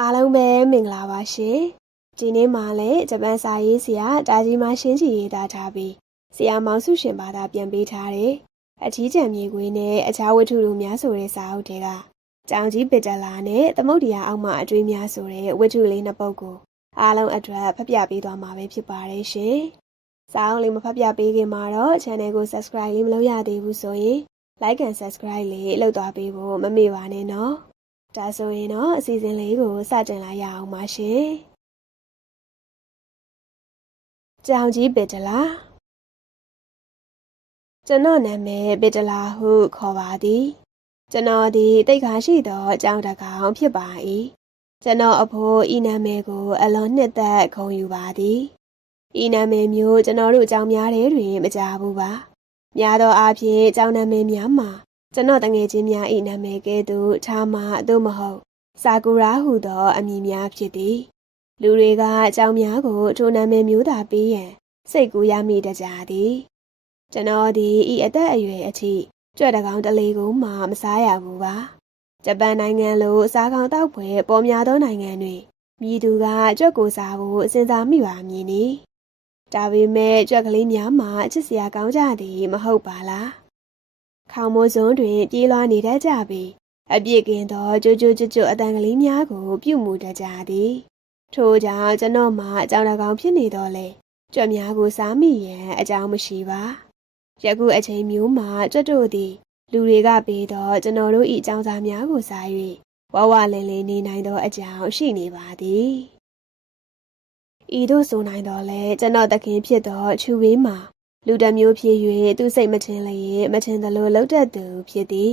အားလုံးပဲမင်္ဂလာပါရှင်ဒီနေ့မှလည်းဂျပန်စာရေးဆရာတာကြီးမရှင်းချီရေးသားထားပြီးဆရာမောင်စုရှင်ဘာသာပြန်ပေးထားတယ်အထီးကျန်မြေခွေးနဲ့အခြားဝတ္ထုတို့များဆိုတဲ့စာအုပ်တွေကကြောင်ကြီးပစ်တလာနဲ့သမုတ်တရားအောက်မှာအတွေ့များဆိုတဲ့ဝတ္ထုလေးနှစ်ပုဒ်ကိုအားလုံးအတွက်ဖတ်ပြပေးသွားမှာပဲဖြစ်ပါတယ်ရှင်စာအုပ်လေးမဖတ်ပြပေးခင်မှာတော့ channel ကို subscribe လေးမလုပ်ရသေးဘူးဆိုရင် like and subscribe လေးလုပ်သွားပေးဖို့မမေ့ပါနဲ့နော် ဒါဆိုရင်တော့အစီအစဉ်လေးကိုစတင်လိုက်ရအောင်ပါရှင်ကြောင်ကြီးပစ်တလားကျွန်တော်နာမည်ပစ်တလားဟုခေါ်ပါသည်ကျွန်တော်သည်တိတ်ခါရှိသောအကြောင်းတကောင်ဖြစ်ပါ၏ကျွန်တော်အဖိုးဤနာမည်ကို အလွန်နှစ်သက်ခုံယူပါသည်ဤနာမည်မျိုးကျွန်တော်တို့အကြောင်းများတဲ့တွင်မကြဘူးပါများသောအားဖြင့်အကြောင်းနာမည်များမှာ ကျွန်တော်တငယ်ချင်းများဤနာမည်ကဲ့သို့ထားမှသို့မဟုတ်စာကူရာဟုသောအမည်များဖြစ်သည်လူတွေကအကြောင်းများကိုထိုနာမည်မျိုးသာပေးရန်စိတ်ကူးရမိတကြသည်ကျွန်တော်ဒီဤအသက်အရွယ်အထိကြွက်တကောင်တလေးကိုမှမစားရဘူးပါဂျပန်နိုင်ငံလိုစားကောင်တောက်ပွဲပေါ်များသောနိုင်ငံတွေမြည်သူကကြွက်ကိုစားဖို့စဉ်းစားမိပါမည်နီဒါပေမဲ့ကြွက်ကလေးများမှအချစ်စရာကောင်းကြသည်မဟုတ်ပါလား ခေါင်မိုးစွန်းတွင် ပြေးလွှားနေတတ်ကြပြီးအပြစ်ကင်းသောကြိုးကြိုးကြွကြွအတန်ကလေးများကို ပြုမှုတတ်ကြသည်ထို့ကြောင့်ကျွန်တော်မှအကြောင်းတကောင်ဖြစ်နေတော့လေကြွက်များကိုစားမိရန်အကြောင်းမရှိပါယခုအချိန်မျိုးမှာကြွတ်တို့သည် လူတွေကပေးတော့ကျွန်တော်တို့ဤအကြောင်းစားများကိုစား၍ဝဝလင်လင်နေနိုင်သောအကြောင်းရှိနေပါသည်ဤသို့ဆိုနိုင်တော့လေကျွန်တော်တခင်ဖြစ်သောချူဝေးမှာ လူတစ်မျိုးဖြစ်၍သူစိတ်မထင်လျင်မထင်သလိုလှုပ်တတ်သူဖြစ်သည်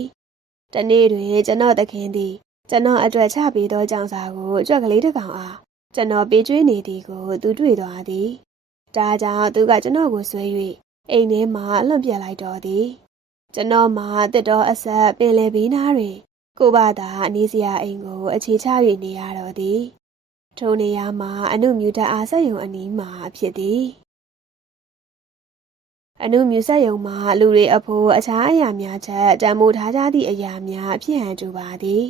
တနေ့တွင်ကျွန်တော်တခင်သည်ကျွန်တော်အတွက်ချပေးသောကြောင့်စာကိုကြွက်ကလေးတစ်ကောင်အားကျွန်တော်ပေးကျွေးနေသည်ကိုသူတွေ့သွားသည်ဒါကြောင့်သူကကျွန်တော်ကိုဆွဲ၍အိမ်ထဲမှလွန့်ပြက်လိုက်တော်သည်ကျွန်တော်မှတစ်တော်အဆက်ပင်လယ်ဘေးနားတွင်ကိုဘာသာအနေစရာအိမ်ကိုအခြေချ၍နေရတော်သည်ထိုနေရာမှာအနုမြူတအားဆက်ယုံအနီးမှာဖြစ်သည် အနုမြူဆက်ယုံမှာလူတွေအဖို့အခြားအရာများချက်တံမိုးထားကြသည့်အရာများဖြစ်ဟန်တူပါသည်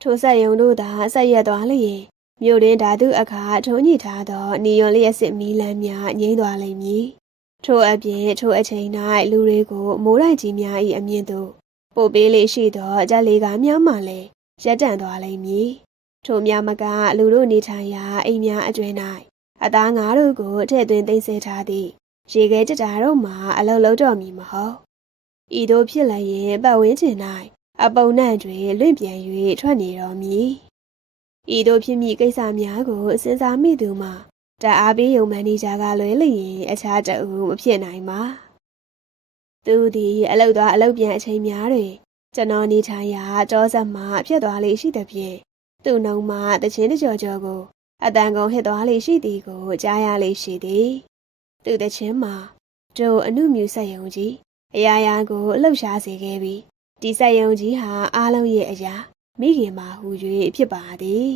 ထိုဆက်ယုံတို့သာဆက်ရက်သွားလျင်မြို့တွင်ဓာတုအခါထုံးညှိထားသောနီယွန်လျက်စစ်မီးလမ်းများငြိမ်းသွားလိမ့်မည်ထို့အပြင်ထိုအချိန်၌လူတွေကိုမိုးရိုက်ကြီးများ၏အမြင့်သို့ပို့ပေးလေရှိသောကြက်လေးကားများမှလည်းရပ်တန့်သွားလိမ့်မည်ထို့များမကလူတို့နေထိုင်ရာအိမ်များအတွင်၌အသားငါးတို့ကိုထည့်သွင်းသိမ်းဆည်းထားသည့် ရေခဲကြတာတို့မှအလုလုံးတော်မီမဟုတ်ဤသို့ဖြစ်လျင်ပတ်ဝန်းကျင်၌အပုံနှံ့တွေလွင့်ပြန်၍ထွက်နေတော်မူဤသို့ဖြစ်မိကိစ္စများကိုစဉ်းစားမိသူမှာတအားပေးယုံမန်နေဂျာကလွဲလျင်အခြားတအူမဖြစ်နိုင်ပါသူသည်အလုတ်သွားအလုတ်ပြန်အချိန်များတွင်ကျွန်တော်နေထိုင်ရာတောဆက်မှဖြစ်သွားလေရှိသဖြင့်သူ့နှုံမှတချင်းတကြော်ကြော်ကိုအတန်ကုန်ဟစ်သွားလေရှိသည်ကိုကြားရလေရှိသည် သူတချင်းမှာတို့အနုမြူဆက်ယုံကြီးအရာရာကိုလှုပ်ရှားစေခဲ့ပြီးဒီဆက်ယုံကြီးဟာအားလုံးရဲ့အရာမိခင်မှာဟူ၍ဖြစ်ပါသည်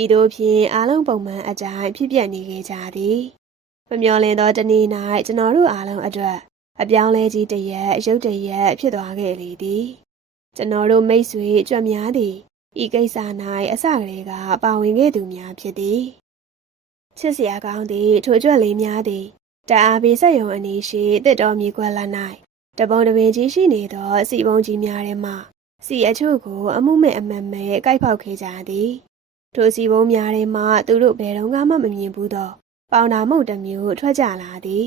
ဤသို့ဖြင့်အားလုံးပုံမှန်အတိုင်းဖြစ်ပျက်နေခဲ့ကြသည်မမျော်လင့်သောတနေ့၌ကျွန်တော်တို့အားလုံးအတွက်အပြောင်းလဲကြီးတရက်ရုပ်တရက်ဖြစ်သွားခဲ့လေသည်ကျွန်တော်တို့မိတ်ဆွေကြွများသည်ဤကိစ္စ၌အစကတည်းကပါဝင်ခဲ့သူများဖြစ်သည် ချစ်စရာကောင်းသည့်ထိုကြွက်လေးများသည်တအားပေးဆက်ယုံအနီးရှိတစ်တော်မြေကွက်လာ၌တပုံတပင်ကြီးရှိနေသောစီပုံကြီးများထဲမှစီအချို့ကိုအမှုမဲ့အမှန်မဲ့ကိုက်ဖောက်ခဲ့ကြသည်ထိုစီပုံများထဲမှသူတို့ဘယ်တော့မှမမြင်ဘူးသောပေါင်နာမုတ်တစ်မျိုးထွက်ကြလာသည်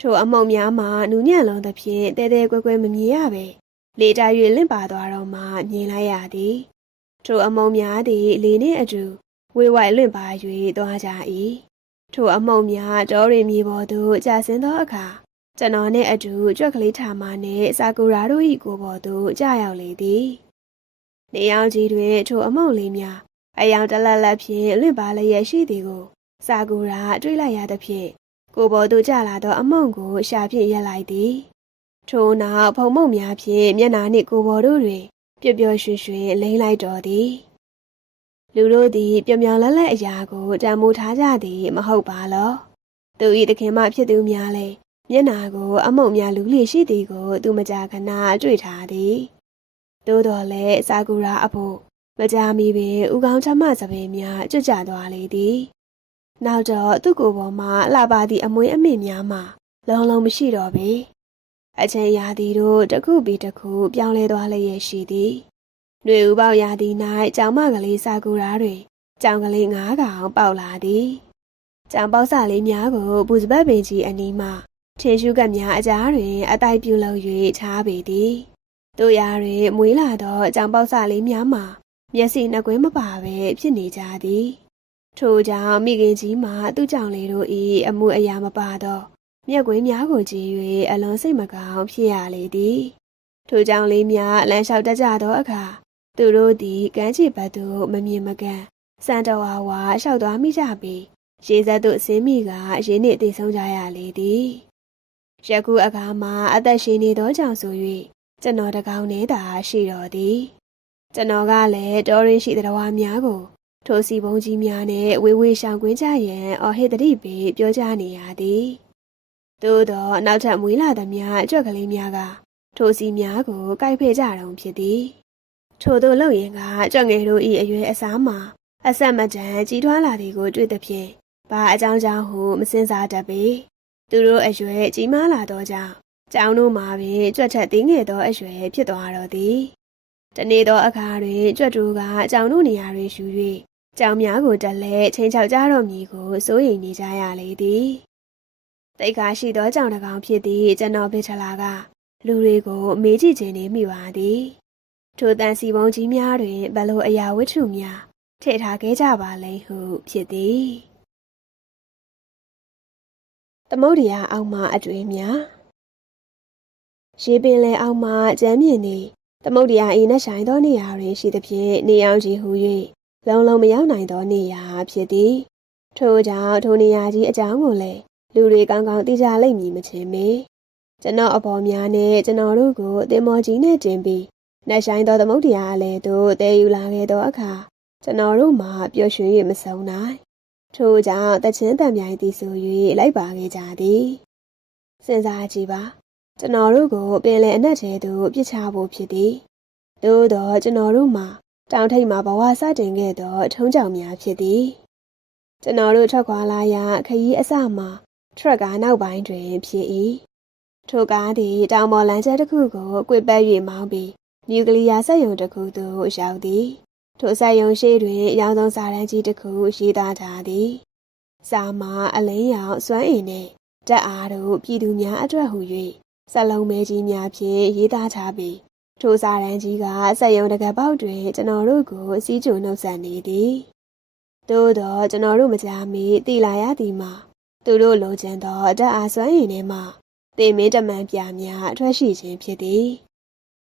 ထိုအမုံများမှနူးညံ့လုံးသဖြင့်တဲတဲကွဲကွဲမမြင်ရပဲလေတာ၍လင့်ပါသွားတော့မှမြင်လိုက်ရသည်ထိုအမုံများသည်လေနှင့်အတူ ဝေဝိုက်လွင့်ပါ၍သွားကြ၏ထိုအမုံများတောရီမြေပေါ်သို့ကျဆင်းသောအခါကျွန်တော်နှင့်အတူကြွက်ကလေးထာမနှင့်စာကူရာတို့၏ကိုယ်ပေါ်သို့ကျရောက်လေသည်နေအောင်ကြီးတွင်ထိုအမုံလေးများအယောင်တလက်လက်ဖြင့်လွင့်ပါလျက်ရှိသည်ကို စာကူရာတွေးလိုက်ရသဖြင့်ကိုပေါ်သို့ကျလာသောအမုံကိုရှာဖြင့်ရက်လိုက်သည်ထိုနောက်ဖုံမုံများဖြင့်မျက်နာနှင့်ကိုပေါ်တို့တွင်ပျော်ပျော်ရွှင်ရွှင်လိမ့်လိုက်တော်သည် လူတို့သည်ပြောင်ပြောင်လတ်လတ်အရာကိုတံမိုးထားကြသည်မဟုတ်ပါလောသူ၏တခင်မဖြစ်သူများလဲမျက်နာကို အမုံများလူလျရှိသည်ကို သူမကြာခဏတွေ့ထားသည်သို့တော်လည်းစာကူရာအဖို့မကြာမီပင်ဥကောင်းချမစပင်များကြွကြသွားလေသည်နောက်တော့သူ့ကိုယ်ပေါ်မှလှပါသည့်အမွေးအမြင့်များမှလုံးလုံးမရှိတော့ပေအချိန်ရာသီတို့တစ်ခုပြီးတစ်ခုပြောင်းလဲသွားလျက်ရှိသည် ຫນွေဥပေါရာသီ၌ကြောင်မကလေးစာကူရာတွင်ကြောင်ကလေးငါးကောင်ပေါက်လာသည်ကြောင်ပေါက်စလေးများကိုပူစပတ်ပင်ကြီးအနီးမှထင်းရှုကပ်များအကြားတွင်အတိုက်ပြုလုပ်၍ထားပေသည်တို့ရာတွင်မွေးလာသောကြောင်ပေါက်စလေးများမှာမျက်စိနှကွင်းမပါဘဲဖြစ်နေကြသည်ထို့ကြောင့်မိခင်ကြီးမှသူ့ကြောင့်လေးတို့၏အမှုအရာမပါသောမျက်ကွင်းများကိုကြည့်၍အလွန်စိတ်မကောင်းဖြစ်ရလေသည်ထို့ကြောင့်လေးများလမ်းလျှောက်တတ်ကြသောအခါ သူတို့သည်ကမ်းခြေဘက်သို့မမြင်မကန်စံတော်ဝါဝါလျှောက်သွားမိကြပြီးရေစက်သို့ဆင်းမိကရင်းနှင့်တည်ဆုံးကြရလေသည်ယခုအခါမှာအသက်ရှင်နေသောကြောင့်ဆို၍ကျွန်တော်တကောင်နဲ့သာရှိတော်သည်ကျွန်တော်ကလည်းတော်ရင်ရှိသတော်ဝါများကိုထိုစီပုံးကြီးများနဲ့ဝေဝေရှောင်ကွင်းကြရန်အော်ဟစ်တတိပေပြောကြနေရသည်သို့သောနောက်ထပ်မွေးလာသည်များအကြွက်ကလေးများကထိုစီများကိုကြိုက်ဖဲ့ကြတုံဖြစ်သည် ထို့သို့လုပ်ရင်ကကြွက်ငယ်တို့၏အရွယ်အစားမှာအဆက်မတန်ကြီးထွားလာသည်ကိုတွေ့သဖြင့်ဘာအကြောင်းကြောင့်ဟုမစင်စားတတ်ပေသူတို့အရွယ်ကြီးမားလာသောကြောင့်ကျောင်းတို့မှာပင်ကြွက်ထက်သေးငယ်သောအရွယ်ဖြစ်သွားတော့သည်တနေ့သောအခါတွင်ကြွက်တို့ကကျောင်းတို့နေရာတွင်ယူ၍ကျောင်းများကိုတက်လဲချိန်ချောက်ကြတော့မည်ကိုစိုးရိမ်နေကြရလေသည်တိတ်ကားရှိသောကြောင်တကောင်ဖြစ်သည့်ကျွန်တော်ဖေထလာကလူတွေကိုမေးကြည့်ခြင်းနေမိပါသည် ထိုတန်စီပုံးကြီးများတွင်ဘလို့အရာဝတ္ထုများထည့်ထားခဲ့ကြပါလိမ့်ဟုဖြစ်သည်သမုဒ္ဒရာအောက်မှအတွေ့များရေပင်လယ်အောက်မှကျမ်းမြင့်နေသမုဒ္ဒရာ၏နှဆိုင်သောနေရာတွင်ရှိသဖြင့်နေအောင်ကြီးဟူ၍လုံလုံမရောက်နိုင်သောနေရာဖြစ်သည်ထို့ကြောင့်ထိုနေရာကြီးအကြောင်းကိုလည်းလူတွေကောင်းကောင်းသိကြလိမ့်မည်မချင်မေကျွန်တော်အဖော်များနဲ့ကျွန်တော်တို့ကိုတင်မော်ကြီးနဲ့တင်ပြီး နှဆိုင်သောသမုဒ္ဒရာအလဲသို့တည်ယူလာခဲ့သောအခါကျွန်တော်တို့မှပျော်ရွှင်၍မဆုံးနိုင်ထို့ကြောင့်တချင်းတံမြိုင်သည်ဆို၍လိုက်ပါခဲ့ကြသည်စဉ်းစားကြည့်ပါကျွန်တော်တို့ကိုပင်လယ်အနက်ထဲသို့ပြစ်ချဖို့ဖြစ်သည်သို့တော့ကျွန်တော်တို့မှာတောင်ထိပ်မှာဘဝစတင်ခဲ့သောထုံးကြောင်များဖြစ်သည်ကျွန်တော်တို့ထွက်ခွာလာရာခရီးအစမှာထရက်ကားနောက်ပိုင်းတွင်ဖြစ်၏ထိုကားသည်တောင်ပေါ်လမ်းကျတစ်ခုကိုကွေ့ပတ်၍မောင်းပြီး နျူကလ িয়ার စက်ရုံတစ်ခုသို့ရောက်သည်ထိုစက်ရုံရှိတွင်ရောင်စုံစာတန်းကြီးတစ်ခုရေးသားထားသည်စာမှာအလင်းရောင်စွမ်းအင်နှင့်တက်အားတို့ပြည်သူများအတွက်ဟူ၍စက်လုံးမဲကြီးများဖြင့်ရေးသားထားပြီးထိုစာတန်းကြီးကစက်ရုံတကပေါက်တွင်ကျွန်တော်တို့ကိုစီးကျုံနှုတ်ဆက်နေသည်သို့တော့ကျွန်တော်တို့မကြားမီတည်လာရသည်မှာသူတို့လိုချင်သောတက်အားစွမ်းရည်ထဲမှတင်မင်းတမန်ပြများအထွက်ရှိခြင်းဖြစ်သည်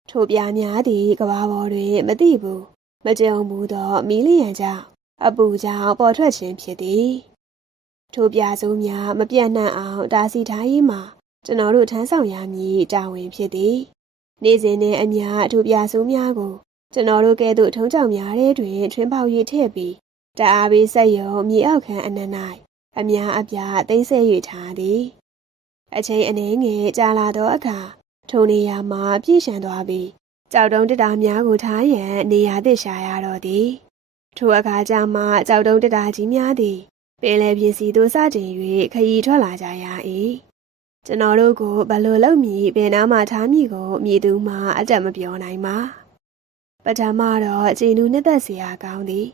ထိုပြများသည်ကဘာပေါ်တွင်မသိဘူးမကြုံဘူးသောမီးလျံကြောင့်အပူကြောင့်ပေါ်ထွက်ခြင်းဖြစ်သည်ထိုပြစိုးများမပြတ်နှံ့အောင်တာစီထားရေးမှာကျွန်တော်တို့ထမ်းဆောင်ရမည်တာဝန်ဖြစ်သည်နေ့စဉ်နဲ့အမျှထိုပြစိုးများကိုကျွန်တော်တို့ကဲ့သို့ထုံးကြောင်များတဲ့တွင်ထွင်းပေါက်၍ထည့်ပြီးတအားပေးဆက်ရုံမြေအောက်ခံအနက်၌အများအပြားသိမ့်ဆဲ၍ထားသည် အချိန်အနည်းငယ်ကြာလာသောအခါ ထိုနေရာမှာပြည့်ရှံသွားပြီးကြောက်တုံးတတာများကိုထားရန်နေရာသစ်ရှာရတော့သည်ထိုအခါကျမှကြောက်တုံးတတာကြီးများသည်ပင်လယ်ပြင်စီသို့စတင်၍ခရီးထွက်လာကြရ၏ကျွန်တော်တို့ကိုဘလို့လုပ်မည်ပင်နားမှထားမည်ကိုမြည်သူမှအတက်မပြောနိုင်ပါပထမတော့အချိန်လူနှစ်သက်စရာကောင်းသည်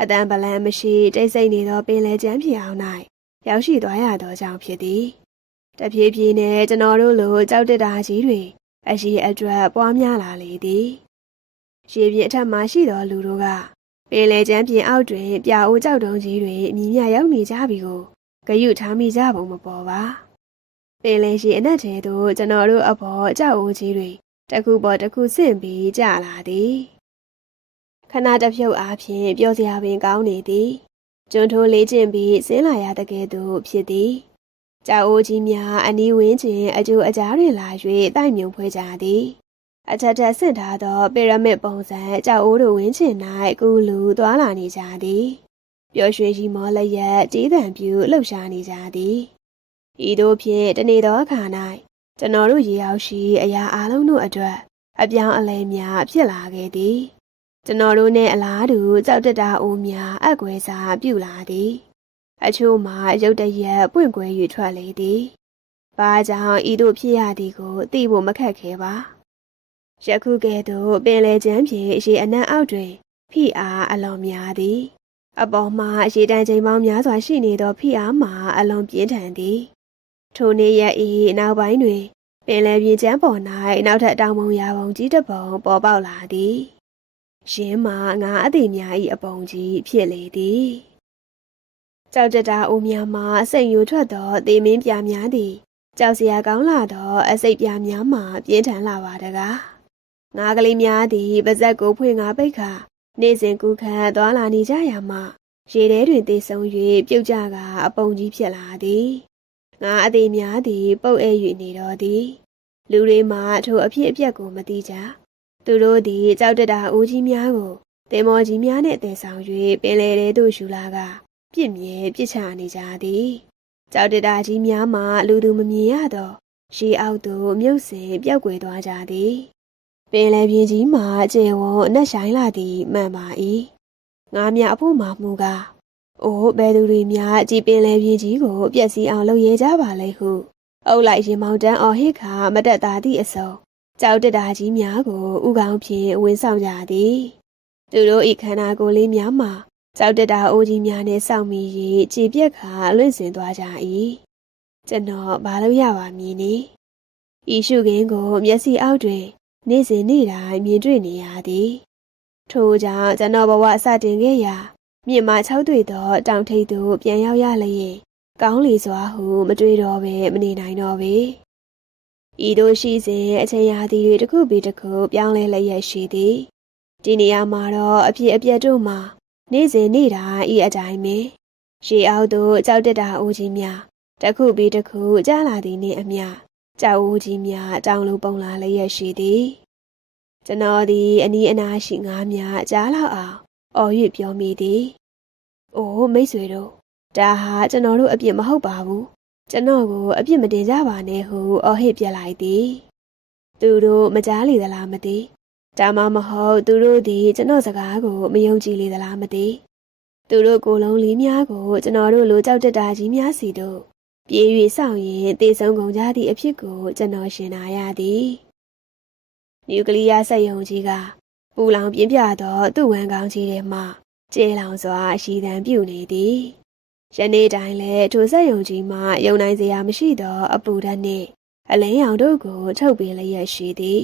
အတန်ပလန်မရှိတိတ်ဆိတ်နေသောပင်လယ်ကျမ်းဖြစ်အောင်၌ရောက်ရှိသွားရသောကြောင့်ဖြစ်သည် တဖြည်းဖြည်းနဲ့ကျွန်တော်တို့လိုကြောက်တတာကြီးတွေအရှိအတွက်ပွားများလာလေသည်ရေပြင်အထက်မှရှိသောလူတို့ကပင်လေကျမ်းပြင်အောက်တွင်ပြအိုးကြောက်တုံးကြီးတွေမြည်မြရောက်နေကြပြီကိုဂယုထားမိကြပုံမပေါ်ပါပင်လေရှိအနက်ထဲသို့ကျွန်တော်တို့အပေါ်ကြောက်အိုးကြီးတွေတစ်ခုပေါ်တစ်ခုဆင့်ပြီးကြလာသည်ခဏတစ်ဖြုတ်အားဖြင့်ပြောစရာပင်ကောင်းနေသည်ကျွန်းထိုးလေးကျင့်ပြီးဆင်းလာရတဲ့ကဲ့သို့ဖြစ်သည် ကြောက်အိုးကြီးများအနီးဝင်းကျင်အကျိုးအကြားတွင်လာ၍တိုက်မြုံဖွဲကြသည်အထက်ထက်ဆင့်ထားသောပီရမစ်ပုံစံကြောက်အိုးတို့ဝင်းကျင်၌ကူလူသွားလာနေကြသည်ပျော်ရွှင်ရီမောလျက်တီးတံပြူလှုပ်ရှားနေကြသည်ဤသို့ဖြင့်တနေ့သောအခါ၌ကျွန်တော်တို့ရေရောက်ရှိအရာအလုံးတို့အတွက်အပြောင်းအလဲများဖြစ်လာခဲ့သည်ကျွန်တော်တို့နဲ့အလားတူကြောက်တက်တာအိုးများအကွဲစားပြုလာသည် အချို့မှာရုတ်တရက်ပွင့်ကွဲ၍ထွက်လေသည်ဘာကြောင့်ဤသို့ဖြစ်ရသည်ကိုသိဖို့မခက်ခဲပါယခုကဲ့သို့ပင်လေကျမ်းဖြင့်ရေအနံ့အောက်တွင် ဖိအားအလွန်များသည်အပေါ်မှာရေတန်းချိန်ပေါင်းများစွာရှိနေသောဖိအားမှာအလွန်ပြင်းထန်သည်ထိုနေ့ရက်ဤနောက်ပိုင်းတွင်ပင်လယ်ပြင်ကျမ်းပေါ်၌နောက်ထပ်တောင်ပုံရာပုံကြီးတစ်ပုံပေါ်ပေါက်လာသည်ရင်းမှာငါအသည်များ၏အပုံကြီးဖြစ်လေသည် ကြောက်တတာအိုများမှာစိတ်ယိုထွက်သောသေမင်းပြများသည်ကြောက်စရာကောင်းလာသောအစိတ်ပြများမှာပြင်းထန်လာပါတကားငါကလေးများသည်ပါဇက်ကိုဖွင့်ငါပိတ်ခါနေ့စဉ်ကူခံသွားလာနေကြရာမှရေထဲတွင်သေဆုံး၍ပြုတ်ကြကအပုံကြီးဖြစ်လာသည်ငါအသေးများသည်ပုတ်အဲ၍နေတော်သည်လူတွေမှထိုအဖြစ်အပျက်ကိုမသိကြသူတို့သည်ကြောက်တတာအိုးကြီးများကိုတင်မော်ကြီးများနှင့်တင်ဆောင်၍ပင်လယ်ထဲသို့ယူလာက ပြစ်မြဲပြစ်ချနေကြသည်ကြောက်တတာကြီးများမှလူသူမမြင်ရသောရေအောက်သို့မြုပ်စင်ပျောက်ကွယ်သွားကြသည်ပင်လယ်ပြင်ကြီးမှာကျေဝံအနက်ဆိုင်လာသည်မှန်ပါ၏ငါမြအဖို့မှမူကားအိုးဘယ်သူတွေများကြည်ပင်လယ်ပြင်ကြီးကိုပျက်စီးအောင်လုပ်ရဲကြပါလဲဟုအုပ်လိုက်ရင်မောင်တန်းအော်ဟစ်ခါမတက်တာသည့်အစုံကြောက်တက်တာကြီးများကိုဥကောင်းဖြင့်ဝင်ဆောင်ကြသည် သူတို့ဤခန္ဓာကိုယ်လေးများမှာ ကြောက်တက်တာအိုးကြီးများနဲ့စောင့်မိ၍ကြည်ပြက်ခါလွင့်စင်သွားကြ၏ကျွန်တော်ဘာလို့ရပါမည်နည်းဤရှုခင်းကိုမျက်စိအောက်တွင် နေ့စဉ်နေ့တိုင်းမြင်တွေ့နေရသည်ထို့ကြောင့်ကျွန်တော်ဘဝစတင်ခဲ့ရာမြင့်မ၆တွေ့သောတောင်ထိပ်သို့ပြန်ရောက်ရလျင်ကောင်းလီစွာဟုမတွေ့တော့ပဲမနေနိုင်တော့ပေဤတို့ရှိစဉ်အချိန်ရာသီတွေတစ်ခုပြီးတစ်ခုပြောင်းလဲလျက်ရှိသည်ဒီနေရာမှာတော့အဖြစ်အပျက်တို့မှာ နေ့စဉ်နေ့တိုင်းဤအတိုင်းပဲရေအောက်သို့ကြောက်တက်တာအိုးကြီးများတစ်ခုပြီးတစ်ခုကြားလာသည်နှင့်အမျှကြောက်အိုးကြီးများတောင်လိုပုံလာလျက်ရှိသည်ကျွန်တော်သည်အနီးအနားရှိငါးများကြားလောက်အောင်အော်၍ပြောမိသည်။အိုးမိတ်ဆွေတို့ဒါဟာကျွန်တော်တို့အပြစ်မဟုတ်ပါဘူးကျွန်တော်ကိုအပြစ်မတင်ကြပါနဲ့ဟုအော်ဟစ်ပြလိုက်သည်သူတို့မကြားလေသလားမသိ ဒါမှမဟုတ်သူတို့သည်ကျွန်တော်စကားကိုမယုံကြည်လေသလားမသိသူတို့ကိုယ်လုံးလေးများကိုကျွန်တော်တို့လိုကြောက်တက်တာကြီးများစီတို့ပြေး၍စောင့်ရင်တေဆုံးကုန်ကြသည့်အဖြစ်ကိုကျွန်တော်ရှင်းနာရသည်နျူကလ িয়ার စက်ရုံကြီးကပူလောင်ပြင်းပြသောသူ့ဝန်ကောင်းကြီးထဲမှကျေလောင်စွာအရှိတံပြုနေသည်ယနေ့တိုင်းလည်းထိုဆက်ယုံကြီးမှယုံနိုင်စရာမရှိသောအပူဓာတ်နှင့်အလင်းရောင်တို့ကိုထုတ်ပေးလျက်ရှိသည်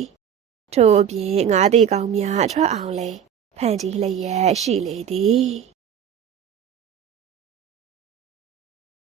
ထို့အပြင်ငါးသေးကောင်းများထွက်အောင်လဲဖန်တီးလျက်ရှိလေသည်